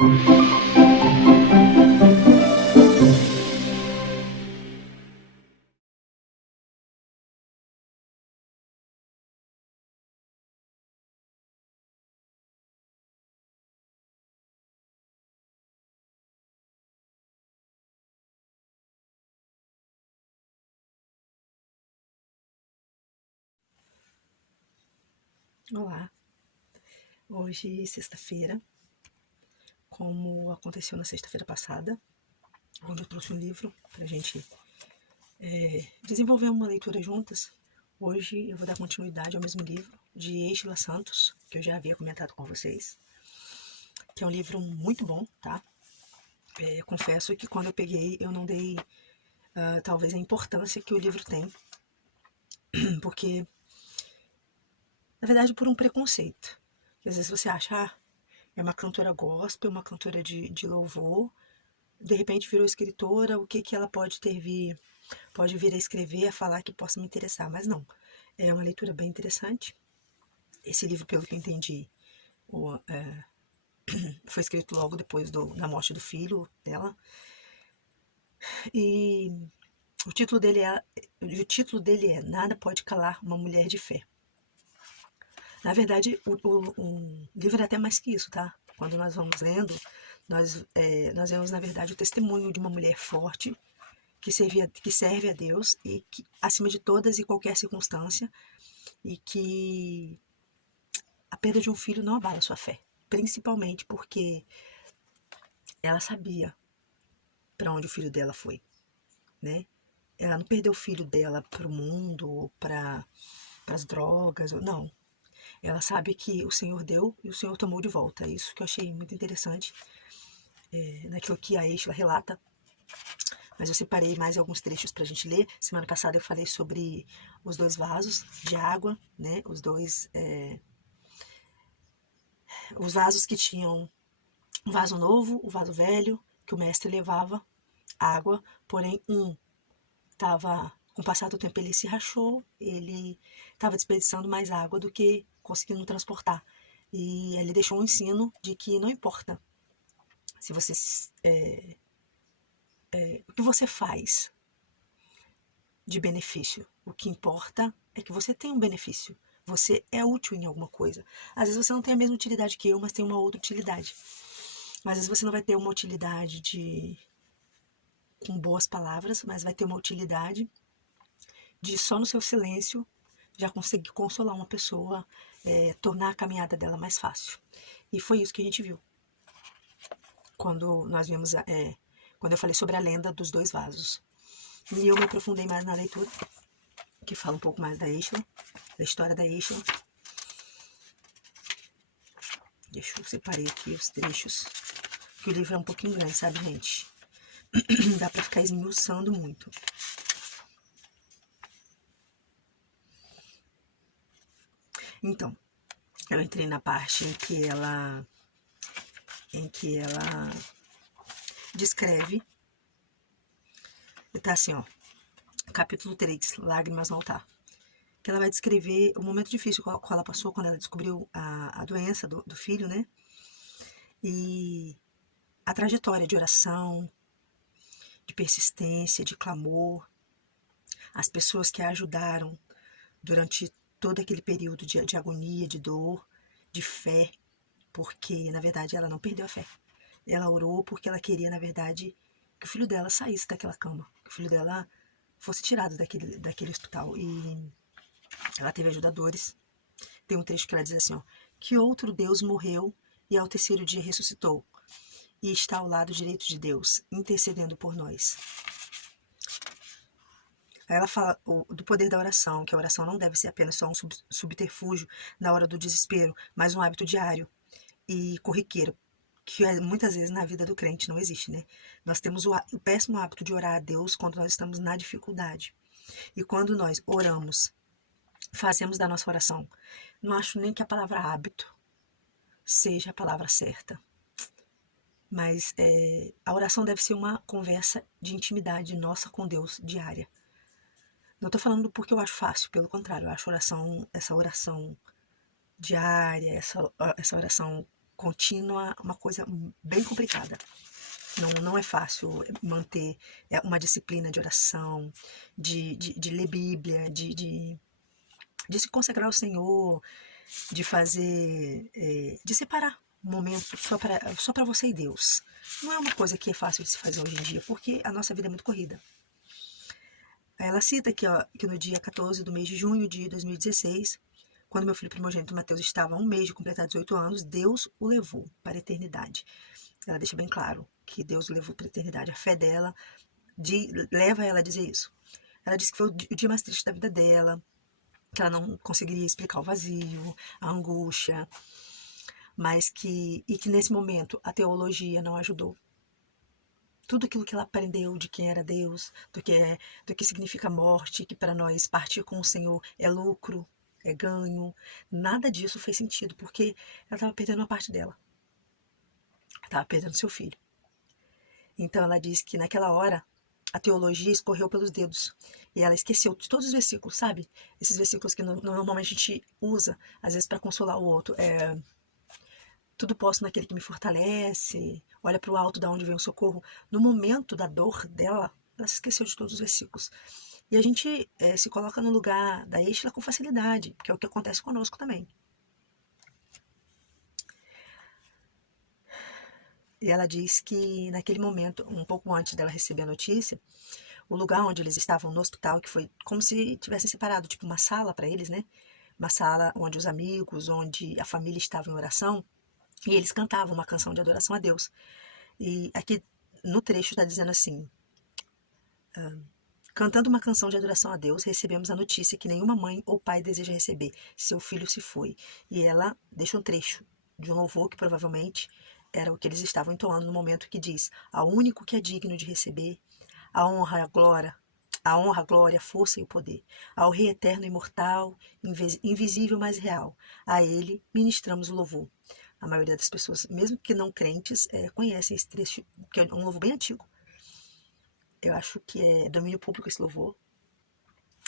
Olá, hoje sexta-feira, como aconteceu na sexta-feira passada, onde eu trouxe um livro para a gente desenvolver uma leitura juntas. Hoje eu vou dar continuidade ao mesmo livro de Eishla Santos, que eu já havia comentado com vocês, que é um livro muito bom, tá? Confesso que quando eu peguei eu não dei talvez a importância que o livro tem, porque na verdade por um preconceito. Às vezes você acha, é uma cantora gospel, uma cantora de louvor, de repente virou escritora, o que ela pode vir a escrever, a falar que possa me interessar, mas não. É uma leitura bem interessante. Esse livro, pelo que eu entendi, foi escrito logo depois da morte do filho dela. E o título dele é Nada Pode Calar uma Mulher de Fé. Na verdade, o livro é até mais que isso, tá? Quando nós vamos lendo, nós vemos, na verdade, o testemunho de uma mulher forte, que serve a Deus e que, acima de todas e qualquer circunstância, e que a perda de um filho não abala sua fé, principalmente porque ela sabia para onde o filho dela foi, né? Ela não perdeu o filho dela para o mundo ou para as drogas, não. Ela sabe que o Senhor deu e o Senhor tomou de volta. É isso que eu achei muito interessante naquilo que a Eishla relata. Mas eu separei mais alguns trechos para a gente ler. Semana passada eu falei sobre os 2 vasos de água, né? Os vasos que tinham um vaso novo, o vaso velho, que o mestre levava água, porém com o passar do tempo ele se rachou, ele estava desperdiçando mais água do que conseguindo transportar. E ele deixou um ensino de que não importa se você o que você faz de benefício, o que importa é que você tem um benefício. Você é útil em alguma coisa. Às vezes você não tem a mesma utilidade que eu, mas tem uma outra utilidade. Às vezes você não vai ter uma utilidade com boas palavras, mas vai ter uma utilidade de só no seu silêncio já conseguir consolar uma pessoa, tornar a caminhada dela mais fácil. E foi isso que a gente viu quando nós vimos, quando eu falei sobre a lenda dos 2 vasos. E eu me aprofundei mais na leitura, que fala um pouco mais da Eishla, da história da Eishla. Deixa eu separei aqui os trechos, que o livro é um pouquinho grande, sabe, gente? Dá pra ficar esmiuçando muito. Então, eu entrei na parte em que ela descreve, tá assim, ó, capítulo 3, Lágrimas no Altar, que ela vai descrever o momento difícil qual ela passou quando ela descobriu a doença do filho, né? E a trajetória de oração, de persistência, de clamor, as pessoas que a ajudaram durante todo aquele período de agonia, de dor, de fé, porque, na verdade, ela não perdeu a fé. Ela orou porque ela queria, na verdade, que o filho dela saísse daquela cama, que o filho dela fosse tirado daquele hospital. E ela teve ajudadores. Tem um trecho que ela diz assim, ó, que outro Deus morreu e ao 3º dia ressuscitou e está ao lado direito de Deus, intercedendo por nós. Aí ela fala do poder da oração, que a oração não deve ser apenas só um subterfúgio na hora do desespero, mas um hábito diário e corriqueiro, que muitas vezes na vida do crente não existe, né? Nós temos o péssimo hábito de orar a Deus quando nós estamos na dificuldade. E quando nós oramos, fazemos da nossa oração, não acho nem que a palavra hábito seja a palavra certa. Mas a oração deve ser uma conversa de intimidade nossa com Deus diária. Não estou falando porque eu acho fácil, pelo contrário, eu acho essa oração diária, essa oração contínua, uma coisa bem complicada. Não é fácil manter uma disciplina de oração, de ler Bíblia, de se consagrar ao Senhor, de fazer, de separar um momento só para você e Deus. Não é uma coisa que é fácil de se fazer hoje em dia, porque a nossa vida é muito corrida. Ela cita aqui, ó, que no dia 14 do mês de junho de 2016, quando meu filho primogênito Mateus estava a 1 mês de completar 18 anos, Deus o levou para a eternidade. Ela deixa bem claro que Deus o levou para a eternidade. A fé dela leva ela a dizer isso. Ela disse que foi o dia mais triste da vida dela, que ela não conseguiria explicar o vazio, a angústia, mas que nesse momento a teologia não ajudou. Tudo aquilo que ela aprendeu de quem era Deus, do que significa morte, que para nós partir com o Senhor é lucro, é ganho, nada disso fez sentido, porque ela estava perdendo uma parte dela. Estava perdendo seu filho. Então ela diz que naquela hora a teologia escorreu pelos dedos e ela esqueceu de todos os versículos, sabe? Esses versículos que normalmente a gente usa, às vezes para consolar o outro. Tudo posso naquele que me fortalece, olha para o alto da onde vem o socorro. No momento da dor dela, ela se esqueceu de todos os versículos. E a gente se coloca no lugar da Êxtila com facilidade, que é o que acontece conosco também. E ela diz que naquele momento, um pouco antes dela receber a notícia, o lugar onde eles estavam no hospital, que foi como se tivessem separado, tipo uma sala para eles, né? Uma sala onde os amigos, onde a família estava em oração, e eles cantavam uma canção de adoração a Deus. E aqui no trecho está dizendo assim: cantando uma canção de adoração a Deus, recebemos a notícia que nenhuma mãe ou pai deseja receber. Seu filho se foi. E ela deixa um trecho de um louvor que provavelmente era o que eles estavam entoando no momento que diz: ao único que é digno de receber a honra, a glória, a força e o poder, ao Rei eterno e imortal, invisível, mas real. A ele ministramos o louvor. A maioria das pessoas, mesmo que não crentes, conhecem esse trecho, que é um louvor bem antigo. Eu acho que é domínio público esse louvor.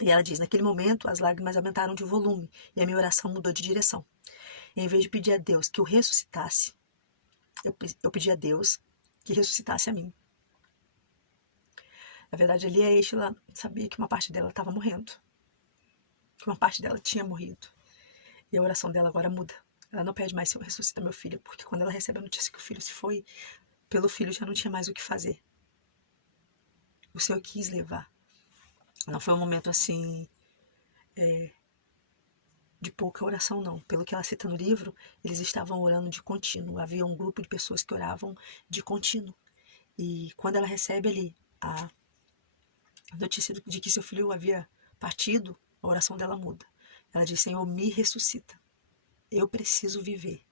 E ela diz: naquele momento as lágrimas aumentaram de volume e a minha oração mudou de direção. Em vez de pedir a Deus que o ressuscitasse, eu pedi a Deus que ressuscitasse a mim. Na verdade, ali a Êxtila sabia que uma parte dela estava morrendo, que uma parte dela tinha morrido. E a oração dela agora muda. Ela não pede mais: Senhor, ressuscita meu filho, porque quando ela recebe a notícia que o filho se foi, pelo filho já não tinha mais o que fazer. O Senhor quis levar. Não foi um momento assim de pouca oração, não. Pelo que ela cita no livro, eles estavam orando de contínuo. Havia um grupo de pessoas que oravam de contínuo. E quando ela recebe ali a notícia de que seu filho havia partido, a oração dela muda. Ela diz: Senhor, me ressuscita. Eu preciso viver.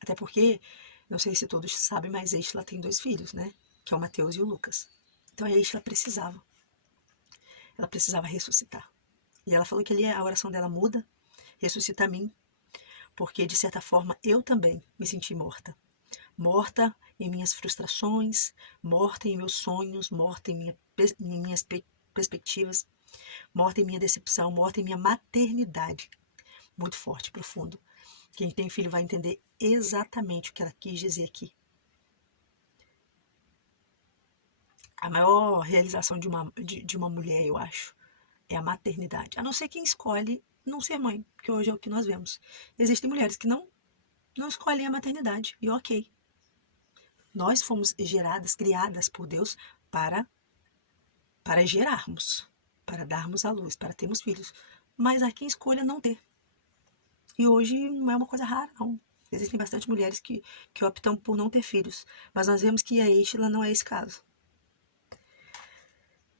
Até porque, não sei se todos sabem, mas Êxtila tem 2 filhos, né? Que é o Mateus e o Lucas. Então a Êxtila precisava. Ela precisava ressuscitar. E ela falou que ali a oração dela muda: ressuscita a mim, porque de certa forma eu também me senti morta. Morta em minhas frustrações, morta em meus sonhos, morta em minhas perspectivas, morta em minha decepção, morta em minha maternidade. Muito forte, profundo. Quem tem filho vai entender exatamente o que ela quis dizer aqui. A maior realização de uma mulher, eu acho, é a maternidade. A não ser quem escolhe não ser mãe, que hoje é o que nós vemos. Existem mulheres que não escolhem a maternidade, e ok. Nós fomos geradas, criadas por Deus para gerarmos, para darmos à luz, para termos filhos. Mas há quem escolha não ter. E hoje não é uma coisa rara, não. Existem bastante mulheres que optam por não ter filhos. Mas nós vemos que a Êxtila não é esse caso.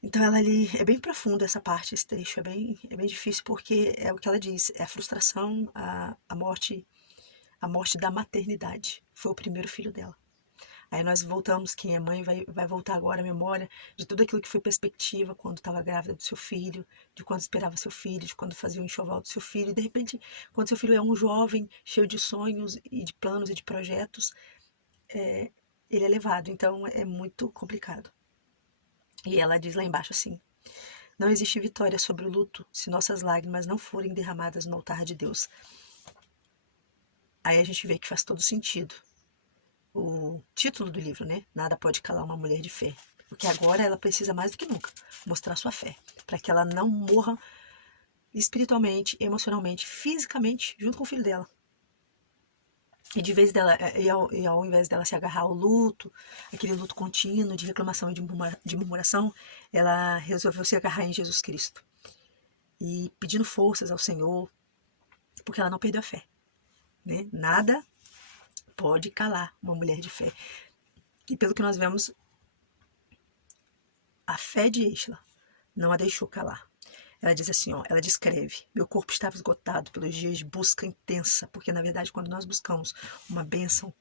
Então ela ali, é bem profunda essa parte, esse trecho, é bem difícil, porque é o que ela diz: é a frustração, a morte da maternidade. Foi o primeiro filho dela. Aí nós voltamos, quem é mãe vai voltar agora a memória de tudo aquilo que foi perspectiva quando estava grávida do seu filho, de quando esperava seu filho, de quando fazia o enxoval do seu filho. E de repente, quando seu filho é um jovem cheio de sonhos e de planos e de projetos, ele é levado. Então é muito complicado. E ela diz lá embaixo assim: não existe vitória sobre o luto se nossas lágrimas não forem derramadas no altar de Deus. Aí a gente vê que faz todo sentido. o título do livro, né? Nada pode calar uma mulher de fé. Porque agora ela precisa mais do que nunca mostrar sua fé, para que ela não morra espiritualmente, emocionalmente, fisicamente, junto com o filho dela. E ao invés dela se agarrar ao luto, aquele luto contínuo de reclamação e de murmuração, ela resolveu se agarrar em Jesus Cristo. E pedindo forças ao Senhor, porque ela não perdeu a fé, né? Nada pode calar uma mulher de fé. E pelo que nós vemos, a fé de Êxtila não a deixou calar. Ela diz assim, ó, ela descreve: meu corpo estava esgotado pelos dias de busca intensa, porque na verdade quando nós buscamos uma bênção,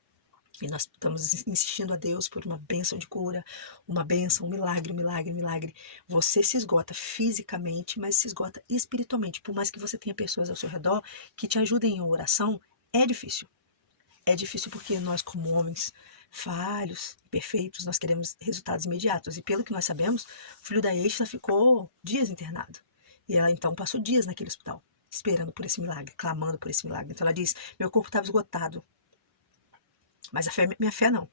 e nós estamos insistindo a Deus por uma bênção de cura, uma bênção, um milagre, você se esgota fisicamente, mas se esgota espiritualmente. Por mais que você tenha pessoas ao seu redor que te ajudem em oração, é difícil. É difícil porque nós, como homens falhos, perfeitos, nós queremos resultados imediatos. E pelo que nós sabemos, o filho da Êxtila ficou dias internado. E ela então passou dias naquele hospital, esperando por esse milagre, clamando por esse milagre. Então ela diz: meu corpo estava esgotado, mas minha fé não.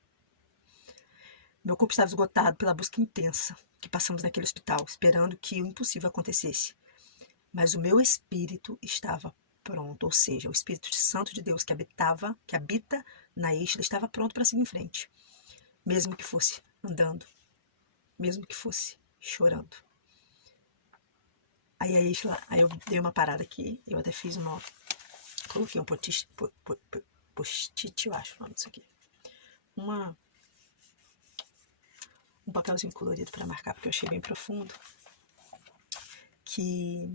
Meu corpo estava esgotado pela busca intensa que passamos naquele hospital, esperando que o impossível acontecesse. Mas o meu espírito estava pronto, ou seja, o Espírito Santo de Deus que habita na Êxtila estava pronto para seguir em frente, mesmo que fosse andando, mesmo que fosse chorando. Aí a Êxtila, aí eu dei uma parada aqui, eu até fiz coloquei um post-it, eu acho o nome disso aqui, um papelzinho colorido para marcar, porque eu achei bem profundo, que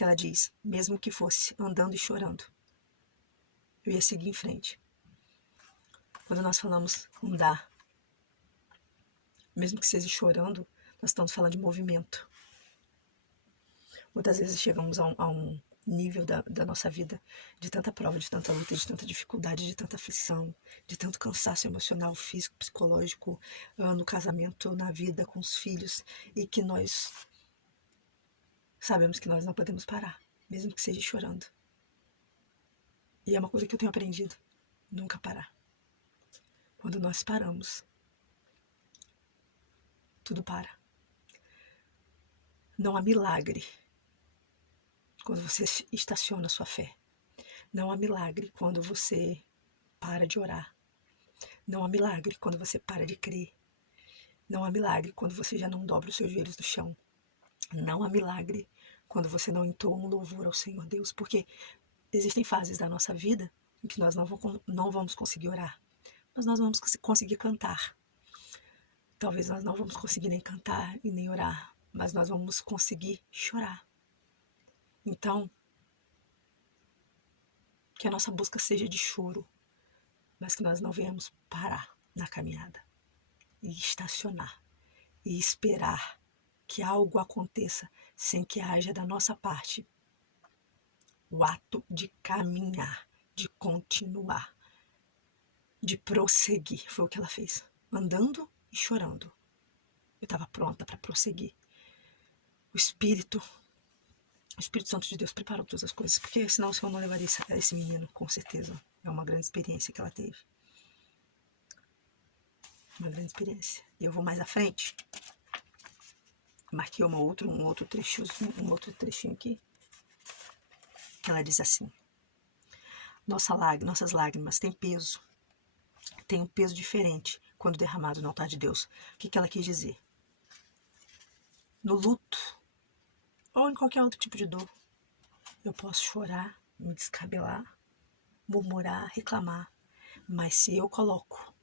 ela diz: mesmo que fosse andando e chorando, eu ia seguir em frente. Quando nós falamos andar, mesmo que seja chorando, nós estamos falando de movimento. Muitas vezes chegamos a um nível da nossa vida de tanta prova, de tanta luta, de tanta dificuldade, de tanta aflição, de tanto cansaço emocional, físico, psicológico, no casamento, na vida, com os filhos, e que nós sabemos que nós não podemos parar, mesmo que seja chorando. E é uma coisa que eu tenho aprendido: nunca parar. Quando nós paramos, tudo para. Não há milagre quando você estaciona a sua fé. Não há milagre quando você para de orar. Não há milagre quando você para de crer. Não há milagre quando você já não dobra os seus joelhos no chão. Não há milagre quando você não entoa um louvor ao Senhor Deus, porque existem fases da nossa vida em que nós não vamos conseguir orar, mas nós vamos conseguir cantar. Talvez nós não vamos conseguir nem cantar e nem orar, mas nós vamos conseguir chorar. Então, que a nossa busca seja de choro, mas que nós não venhamos parar na caminhada e estacionar e esperar que algo aconteça sem que haja da nossa parte o ato de caminhar, de continuar, de prosseguir. Foi o que ela fez, andando e chorando. Eu estava pronta para prosseguir. O Espírito Santo de Deus preparou todas as coisas, porque senão o Senhor não levaria esse menino, com certeza. É uma grande experiência que ela teve. Uma grande experiência. E eu vou mais à frente. Marquei um outro trechinho aqui, que ela diz assim: nossas lágrimas têm peso, têm um peso diferente quando derramado no altar de Deus. O que ela quis dizer? No luto, ou em qualquer outro tipo de dor, eu posso chorar, me descabelar, murmurar, reclamar, mas se eu coloco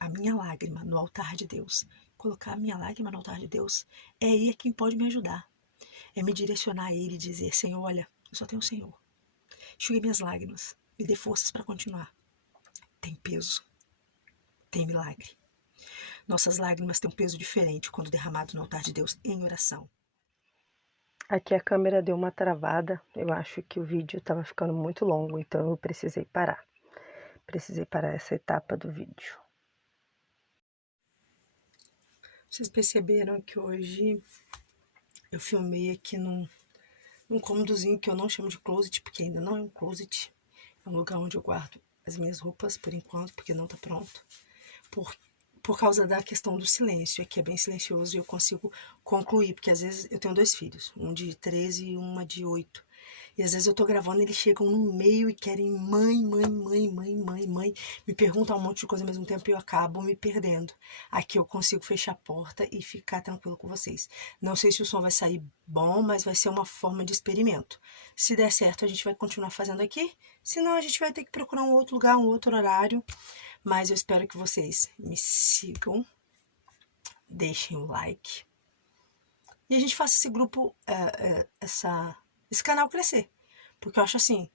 a minha lágrima no altar de Deus, colocar a minha lágrima no altar de Deus, é Ele quem pode me ajudar. É me direcionar a Ele e dizer: Senhor, olha, eu só tenho o Senhor. Enxugue minhas lágrimas, me dê forças para continuar. Tem peso, tem milagre. Nossas lágrimas têm um peso diferente quando derramado no altar de Deus em oração. Aqui a câmera deu uma travada, eu acho que o vídeo estava ficando muito longo, então eu precisei parar. Precisei parar essa etapa do vídeo. Vocês perceberam que hoje eu filmei aqui num cômodozinho que eu não chamo de closet, porque ainda não é um closet. É um lugar onde eu guardo as minhas roupas, por enquanto, porque não tá pronto. por causa da questão do silêncio. Aqui é bem silencioso e eu consigo concluir, porque às vezes eu tenho 2 filhos, um de 13 e uma de 8. E às vezes eu tô gravando, eles chegam no meio e querem mãe, me perguntam um monte de coisa ao mesmo tempo e eu acabo me perdendo. Aqui eu consigo fechar a porta e ficar tranquilo com vocês. Não sei se o som vai sair bom, mas vai ser uma forma de experimento. Se der certo, a gente vai continuar fazendo aqui. Senão a gente vai ter que procurar um outro lugar, um outro horário. Mas eu espero que vocês me sigam, deixem o like e a gente faça esse grupo, esse canal crescer. Porque eu acho assim,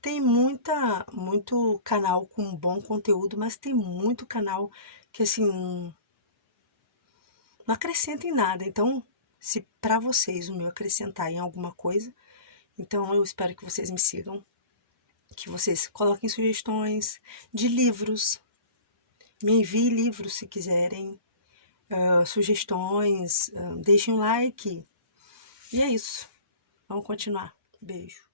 tem muito canal com bom conteúdo, mas tem muito canal que assim não acrescenta em nada. Então, se para vocês o meu acrescentar em alguma coisa, então eu espero que vocês me sigam, que vocês coloquem sugestões de livros, me enviem livros se quiserem, sugestões, deixem um like. E é isso. Vamos continuar. Beijo.